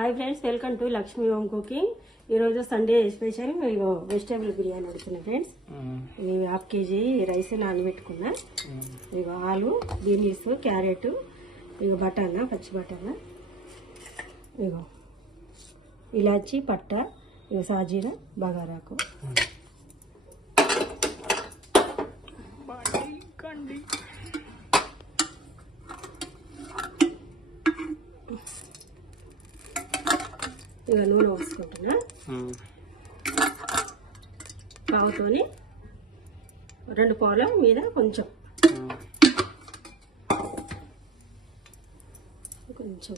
Hi friends, welcome to Lakshmi home cooking. Sunday special vegetable biryani अड़ुना friends. Half KG rice नानबेट्टुकुन्ना, आलू beans carrot बटाना पच्ची बटाना इलाची पट्टा साजीरा बगाराकु నూనె పోసుకుంటున్నా పావుతోని రెండు పావుల మీద కొంచెం కొంచెం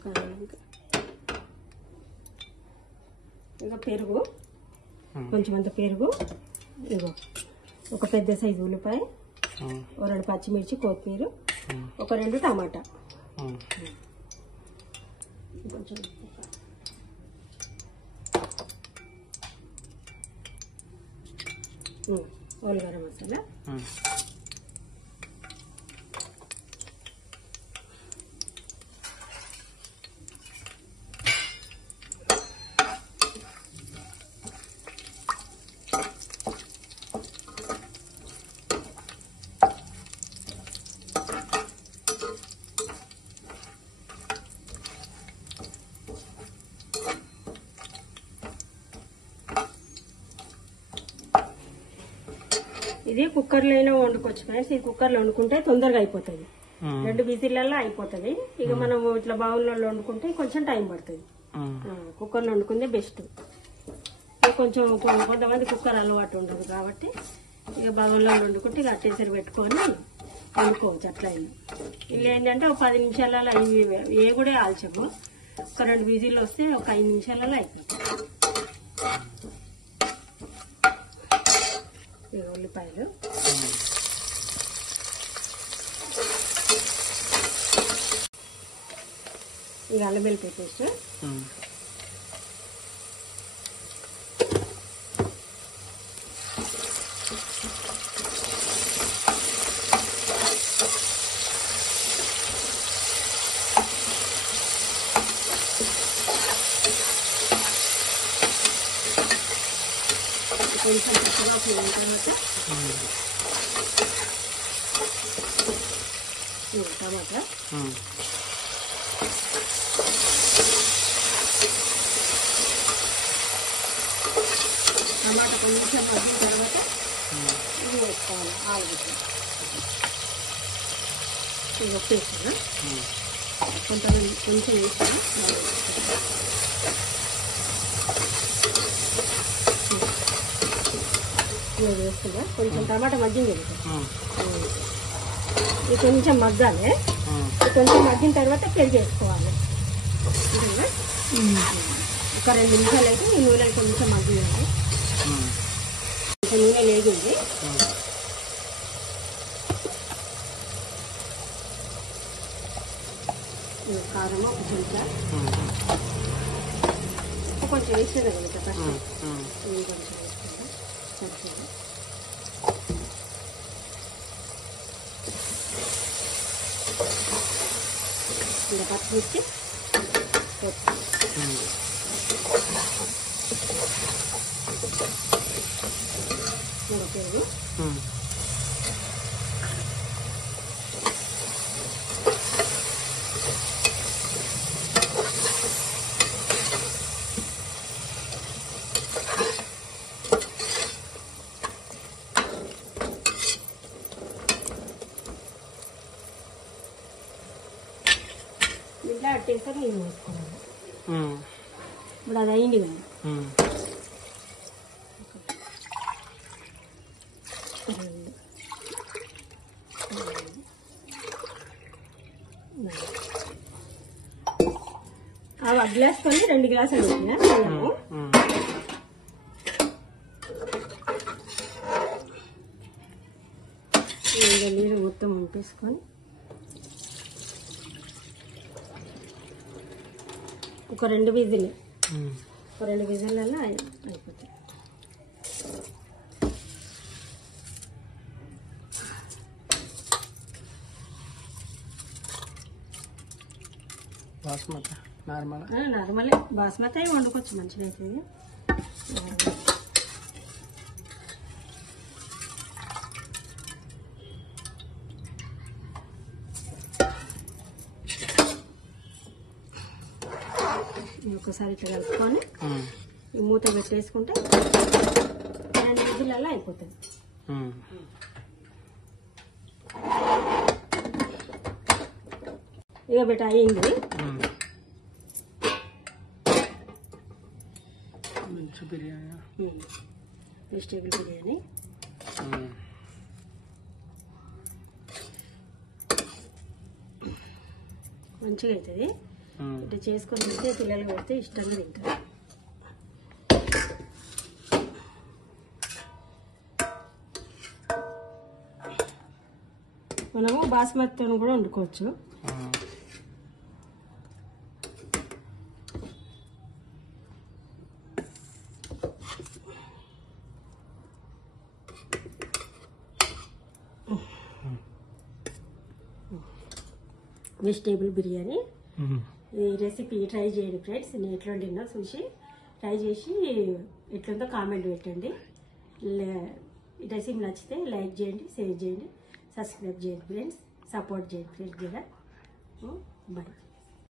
ఇంకా పెరుగు కొంచెం అంత పెరుగు ఇగో ఒక పెద్ద సైజు ఉల్లిపాయ ఒక రెండు పచ్చిమిర్చి కొత్తిమీర ఒక రెండు టమాటా కొంచెం ఓల్ గరం మసాలా ఇది కుక్కర్ లో అయినా వండుకోవచ్చు ఫ్రెండ్స్। ఈ కుక్కర్ లో వండుకుంటే తొందరగా అయిపోతుంది, 2 విజిల్లలో అయిపోతుంది। ఇక మనం ఇట్లా బౌల్లో వండుకుంటే కొంచెం టైం పడుతుంది। కుక్కర్ లో వండుకుందే బెస్ట్। కొంచెం కొంతమంది కుక్కర్ అలవాటు ఉండదు కాబట్టి ఇక బౌల్లో వండుకుంటే ఇక అట్టేసరి పెట్టుకొని వండుకోవచ్చు అట్లయినా। ఇలా ఏంటంటే ఒక 10 నిమిషాలలో ఏ కూడా ఆల్చము, ఒక 2 విజిల్లు వస్తే ఒక 5 నిమిషాలలో అయిపోతుంది। ఉల్లిపాయలు ఇక అల్లం వెల్లుల్లి పేస్ట్ కొంచెం పచ్చిగా పోయిన తర్వాత టమాటా టమాటా కొంచెం మగ్గిన తర్వాత ఇది వేసుకోవాలి ఆలుగడ్డ ఇది ఒప్పేసాను కొంచెం వేసాను వేస్తున్నా కొంచెం టమాటా మగ్గింది ఇది కొంచెం మగ్గాలి, కొంచెం మగ్గిన తర్వాత పెరుగు వేసుకోవాలి। ఒక 2 నిమిషాలు అయితే ఈ నూనె కొంచెం మగ్గియాలి, కొంచెం నూనె లేగింది। కారం ఒక చెంచా కొంచెం వేసేది కదా కొంచెం వేసుకుంటా ఇంకా పచ్చిమిర్చి పెరుగు ఇట్లా అట్టేసాక నేను వేసుకోవాలి। ఇప్పుడు అది అయింది కదా, అవి 1 గ్లాస్ కొని 2 గ్లాసులు పెట్టినా నీరు మొత్తం పంపేసుకొని ఒక 2 విజిల్ ఒక 2 విజిల్లలో అయిపోతాయి। बासमती నార్మలే బాస్మతి అవి వండుకోవచ్చు మంచిగా అవుతుంది. ఒకసారి ఇట్లా కలుపుకొని ఈ మూత పెట్టేసుకుంటే 2 విజిల్లలో అయిపోతుంది. ఇక బెట అయ్యింది. వెజిటేబుల్ బిర్యానీ మంచిగా అవుతుంది. ఇట్లా చేసుకొని తింటే పిల్లలు పెడితే ఇష్టంగా తింటారు. మనము బాస్మతితో కూడా వండుకోవచ్చు. వెజిటేబుల్ బిర్యానీ ఈ రెసిపీ ట్రై చేయండి ఫ్రెండ్స్. నేను ఎట్లా వండినా చూసి ట్రై చేసి ఎట్లుందో కామెంట్ పెట్టండి. ఈ రెసిపీ నచ్చితే లైక్ చేయండి, షేర్ చేయండి, సబ్స్క్రైబ్ చేయండి ఫ్రెండ్స్, సపోర్ట్ చేయండి ఫ్రెండ్స్. బాయ్.